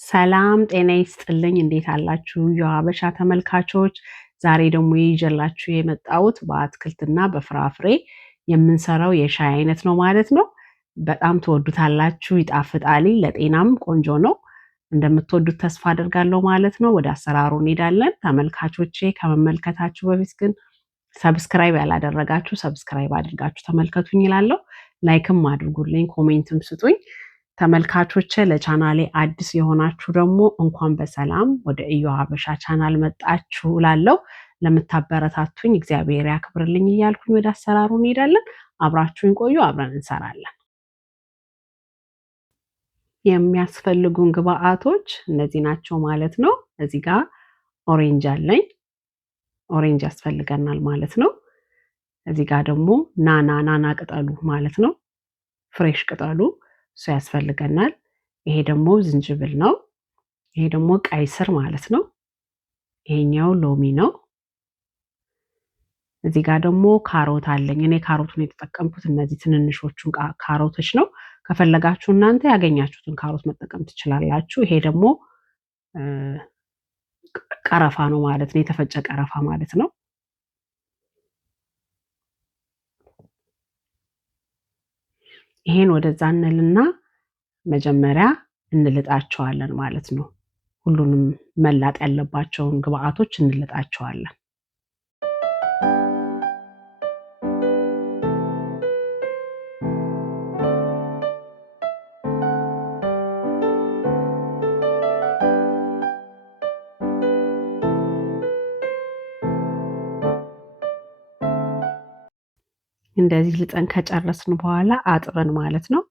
ሰላም ጤና ይስጥልኝ እንዴት አላችሁ የሀበሻ ተመልካቾች ዛሬ ደግሞ ይዤላችሁ የመጣሁት በአትክልትና በፍራፍሬ የምንሰራው የሻይ አይነት ነው ማለት ነው በጣም ትወዱታላችሁ ይጣፍጣል ለጤናም ቆንጆ ነው እንደምትወዱት ተስፋ አደርጋለሁ ማለት ነው ወደ አሰራሩ እንሄዳለን ተመልካቾቼ ከመመልከታችሁ በፊት ግን ሰብስክራይብ ያላደረጋችሁ ሰብስክራይብ አድርጋችሁ ተመልከቱኝ ይላለሁ ላይክም አድርጉልኝ ኮሜንትም ስጡኝ ተመልካቾቼ ለቻናሌ አዲስ የሆናችሁ ደግሞ እንኳን በሰላም ወደ እዩ ሀበሻ ቻናል መጣችሁ ላለው ለምታበረታቱኝ እግዚአብሔር ያክብርልኝ እያልኩኝ ወደ አሰራሩ እንሄዳለን አብራችሁን ቆዩ አብረን እንሰራለን የሚያስፈልጉን ግብአቶች እነዚህ ናቸው ማለት ነው እዚህ ጋር ኦሬንጅ አለኝ ኦሬንጅ ያስፈልገናል ማለት ነው እዚህ ጋር ደግሞ ናና ቅጠሉ ማለት ነው ፍሬሽ ቅጠሉ እሱ ያስፈልገናል ይሄ ደግሞ ዝንጅብል ነው ይሄ ደግሞ ቀይ ስር ማለት ነው ይሄኛው ሎሚ ነው እዚህ ጋር ደግሞ ካሮት አለኝ እኔ ካሮቱን የተጠቀምኩት እነዚህ ትንንሾቹን ካሮቶች ነው ከፈለጋችሁ እናንተ ያገኛችሁትን ካሮት መጠቀም ትችላላችሁ ይሄ ደግሞ ቀረፋ ነው ማለት ነው የተፈጨ ቀረፋ ማለት ነው ይሄን ወደዛ እንልና መጀመሪያ እንልጣቸዋለን ማለት ነው ሁሉንም መላጥ ያለባቸውን ግብአቶች እንልጣቸዋለን እንደዚህ ልጠን ከጨረስን በኋላ አጥበን ማለት ነው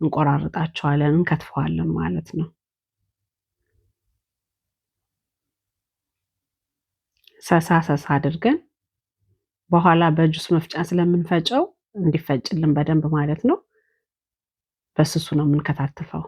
እንቆራርጣቸዋለን እንከትፈዋለን ማለት ነው ሰሳ አድርገን በኋላ በጁስ መፍጫ ስለምንፈጨው እንዲፈጭልን በደንብ ማለት ነው በስሱ ነው የምንከታተፈው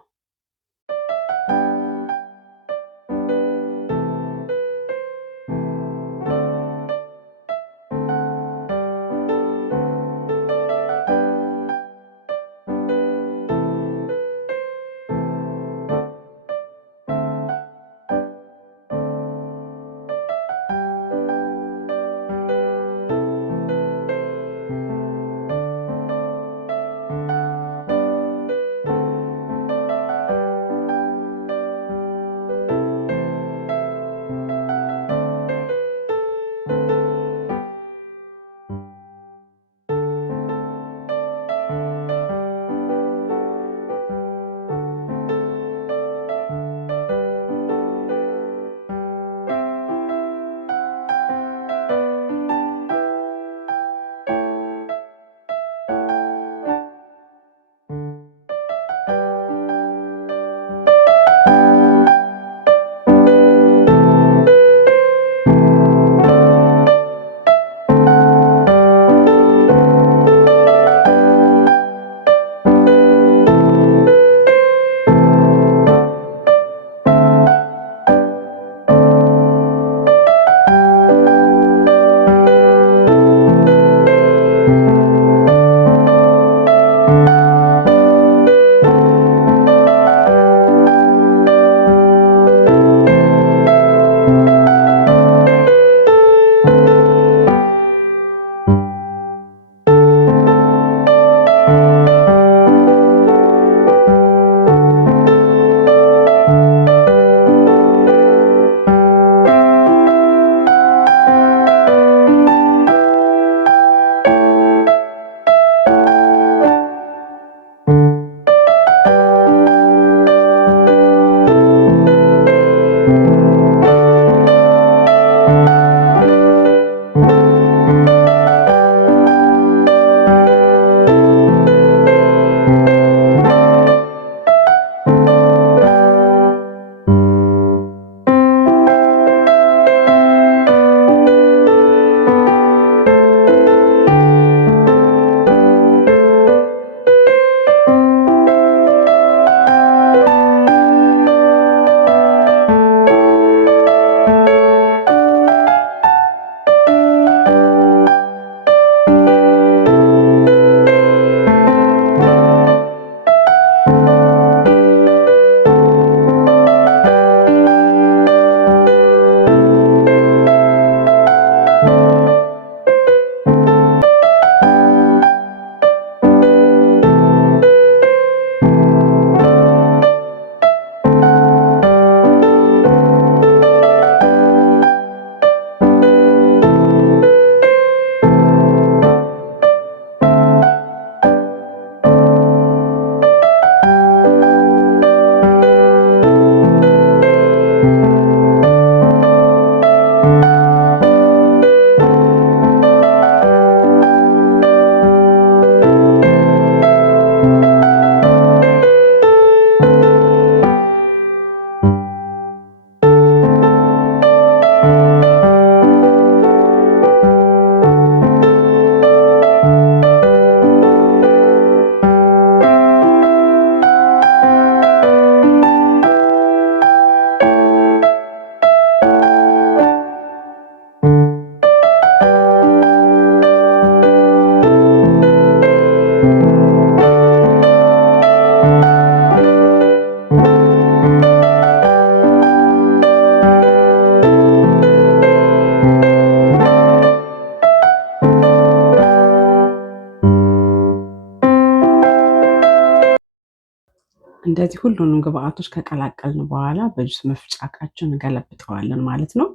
እንደዚህ ሁሉንም ግብአቶች ከቀላቀልን በኋላ በጁስ መፍጫ እቃችን እንገለብጠዋለን ማለት ነው።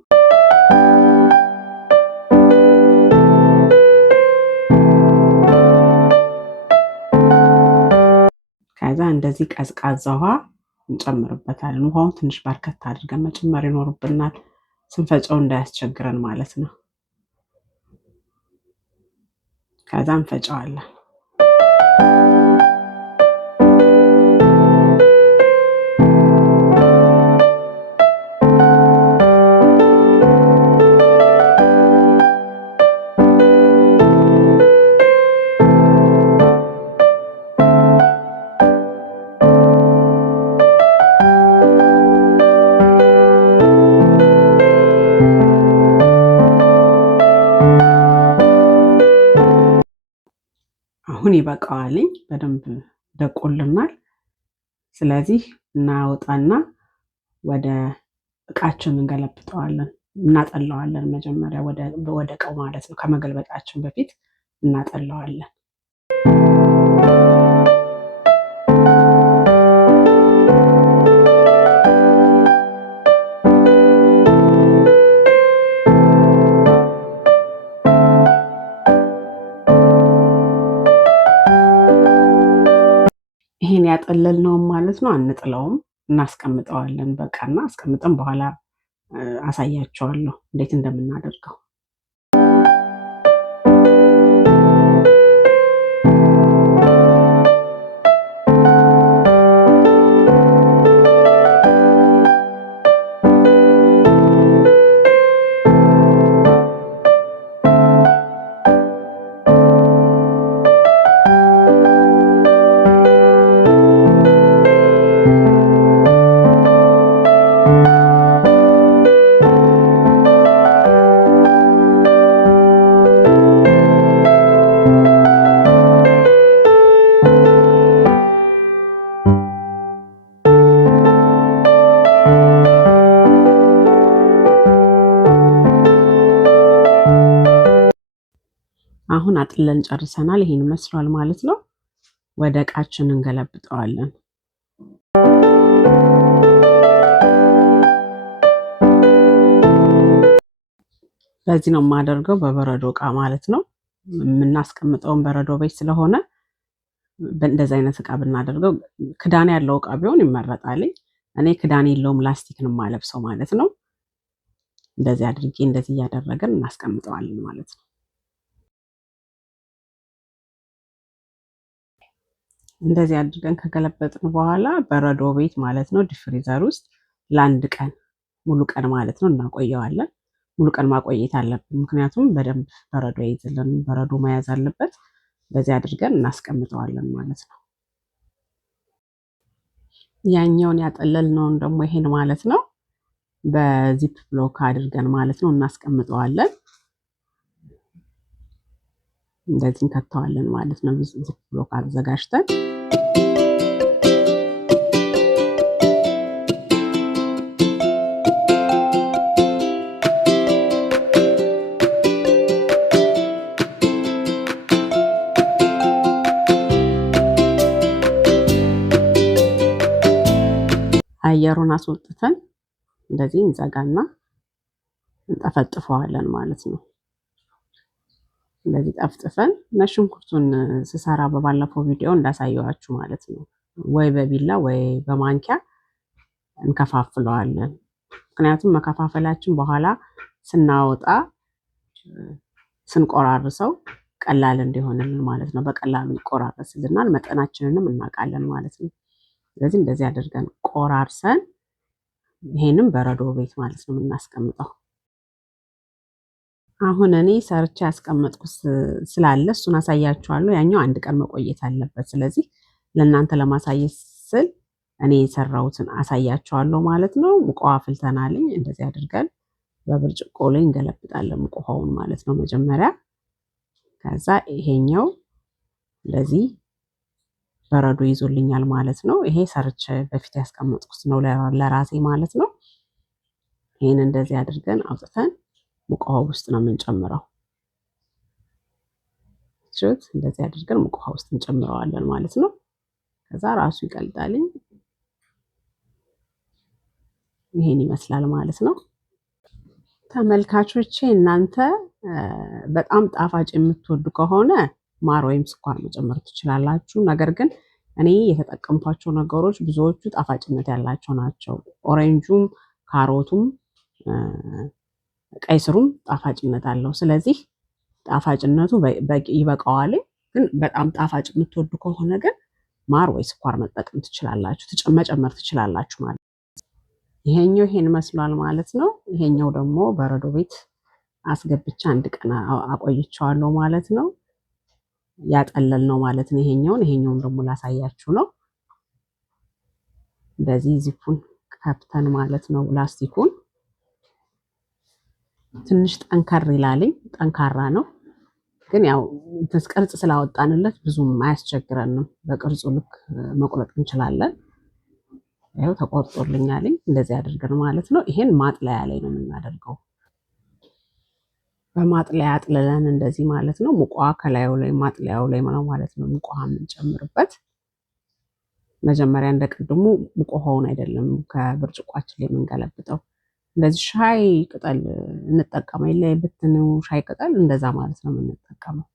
ከዛ እንደዚህ ቀዝቃዛ ውሃ እንጨምርበታለን። ውሃውን ትንሽ በርከት አድርገን መጨመር ይኖርብናል፣ ስንፈጨው እንዳያስቸግረን ማለት ነው። ከዛ እንፈጨዋለን። አሁን ይበቃዋልኝ፣ በደንብ ደቆልናል። ስለዚህ እናወጣና ወደ እቃችን እንገለብጠዋለን፣ እናጠለዋለን። መጀመሪያ ወደ እቃው ማለት ነው፣ ከመገልበጣችን በፊት እናጠለዋለን። ይሄን ያጠለልነውም ማለት ነው አንጥለውም፣ እናስቀምጠዋለን። በቃና አስቀምጠን በኋላ አሳያቸዋለሁ እንዴት እንደምናደርገው። አሁን አጥለን ጨርሰናል። ይሄን መስሏል ማለት ነው። ወደ እቃችን እንገለብጠዋለን። በዚህ ነው የማደርገው፣ በበረዶ እቃ ማለት ነው። የምናስቀምጠውን በረዶ ቤት ስለሆነ በእንደዚህ አይነት እቃ ብናደርገው፣ ክዳን ያለው እቃ ቢሆን ይመረጣል። እኔ ክዳን የለውም ላስቲክ ነው የማለብሰው ማለት ነው። እንደዚህ አድርጌ እንደዚህ እያደረገን እናስቀምጠዋለን ማለት ነው። እንደዚህ አድርገን ከገለበጥን በኋላ በረዶ ቤት ማለት ነው ዲፍሪዘር ውስጥ ለአንድ ቀን ሙሉ ቀን ማለት ነው እናቆየዋለን። ሙሉ ቀን ማቆየት አለብን፣ ምክንያቱም በደንብ በረዶ ይይዝልን፣ በረዶ መያዝ አለበት። በዚህ አድርገን እናስቀምጠዋለን ማለት ነው። ያኛውን ያጠለልነውን ደግሞ ይሄን ማለት ነው በዚፕ ብሎክ አድርገን ማለት ነው እናስቀምጠዋለን። እንደዚህ እንከተዋለን ማለት ነው። ዚፕ ብሎክ አዘጋጅተን አየሩን አስወጥተን እንደዚህ እንዘጋና እንጠፈጥፈዋለን ማለት ነው። እንደዚህ ጠፍጥፈን ሽንኩርቱን ስሰራ በባለፈው ቪዲዮ እንዳሳየዋችሁ ማለት ነው ወይ በቢላ ወይ በማንኪያ እንከፋፍለዋለን። ምክንያቱም መከፋፈላችን በኋላ ስናወጣ ስንቆራርሰው ቀላል እንዲሆንልን ማለት ነው። በቀላሉ ይቆራረስልናል፣ መጠናችንንም እናውቃለን ማለት ነው። ስለዚህ እንደዚህ አድርገን ቆራርሰን ይሄንም በረዶ ቤት ማለት ነው የምናስቀምጠው። አሁን እኔ ሰርቼ ያስቀመጥኩት ስላለ እሱን አሳያችኋለሁ። ያኛው አንድ ቀን መቆየት አለበት። ስለዚህ ለእናንተ ለማሳየት ስል እኔ የሰራሁትን አሳያችኋለሁ ማለት ነው። ሙቅ ውሃ አፍልተናልኝ እንደዚህ አድርገን በብርጭቆ ላይ እንገለብጣለን ሙቅ ውሃውን ማለት ነው መጀመሪያ። ከዛ ይሄኛው እንደዚህ በረዶ ይዞልኛል ማለት ነው። ይሄ ሰርቼ በፊት ያስቀመጥኩት ነው ለራሴ ማለት ነው። ይሄን እንደዚህ አድርገን አውጥተን ሙቅ ውሃ ውስጥ ነው የምንጨምረው። እንደዚህ አድርገን ሙቅ ውሃ ውስጥ እንጨምረዋለን ማለት ነው። ከዛ ራሱ ይቀልጣልኝ። ይሄን ይመስላል ማለት ነው። ተመልካቾቼ እናንተ በጣም ጣፋጭ የምትወዱ ከሆነ ማር ወይም ስኳር መጨመር ትችላላችሁ። ነገር ግን እኔ የተጠቀምኳቸው ነገሮች ብዙዎቹ ጣፋጭነት ያላቸው ናቸው። ኦሬንጁም፣ ካሮቱም፣ ቀይ ስሩም ጣፋጭነት አለው። ስለዚህ ጣፋጭነቱ በቂ ይበቃዋል። ግን በጣም ጣፋጭ የምትወዱ ከሆነ ግን ማር ወይ ስኳር መጠቀም ትችላላችሁ፣ መጨመር ትችላላችሁ ማለት ነው። ይሄኛው ይሄን መስሏል ማለት ነው። ይሄኛው ደግሞ በረዶ ቤት አስገብቻ አንድ ቀን አቆይቼዋለሁ ማለት ነው። ያጠለል ነው ማለት ነው። ይሄኛውን ደግሞ ላሳያችሁ ነው። እንደዚህ ዚፑን ከፍተን ማለት ነው። ላስቲኩን ትንሽ ጠንከር ይላልኝ፣ ጠንካራ ነው። ግን ያው ቅርጽ ስላወጣንለት ብዙም አያስቸግረንም። በቅርጹ ልክ መቁረጥ እንችላለን። ያው ተቆርጦልኛልኝ እንደዚህ አድርገን ማለት ነው። ይሄን ማጥለያ ላይ ነው የምናደርገው። በማጥለያ አጥልለን እንደዚህ ማለት ነው። ሙቋ ከላዩ ላይ ማጥለያው ላይ ነው ማለት ነው። ሙቋ የምንጨምርበት መጀመሪያ እንደቀድሙ ሙቆሃውን አይደለም ከብርጭቋችን ላይ የምንገለብጠው። እንደዚህ ሻይ ቅጠል እንጠቀመው የለ ብትኑ ሻይ ቅጠል እንደዛ ማለት ነው የምንጠቀመው።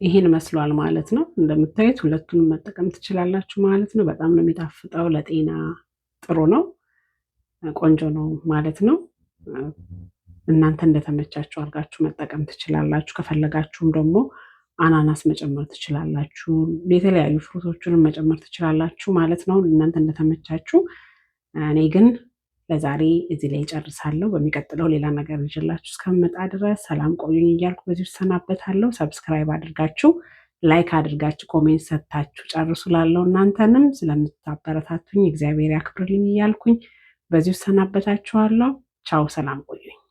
ይሄን መስሏል ማለት ነው። እንደምታዩት ሁለቱንም መጠቀም ትችላላችሁ ማለት ነው። በጣም ነው የሚጣፍጠው፣ ለጤና ጥሩ ነው፣ ቆንጆ ነው ማለት ነው። እናንተ እንደተመቻችሁ አድርጋችሁ መጠቀም ትችላላችሁ። ከፈለጋችሁም ደግሞ አናናስ መጨመር ትችላላችሁ። የተለያዩ ፍሩቶችንም መጨመር ትችላላችሁ ማለት ነው፣ እናንተ እንደተመቻችሁ። እኔ ግን ለዛሬ እዚህ ላይ ጨርሳለሁ። በሚቀጥለው ሌላ ነገር ይዤላችሁ እስከምመጣ ድረስ ሰላም ቆዩኝ እያልኩ በዚህ እሰናበታለሁ። ሰብስክራይብ አድርጋችሁ ላይክ አድርጋችሁ ኮሜንት ሰጥታችሁ ጨርሱ። ላለው እናንተንም ስለምታበረታቱኝ እግዚአብሔር ያክብርልኝ እያልኩኝ በዚህ እሰናበታችኋለሁ። ቻው፣ ሰላም ቆዩኝ።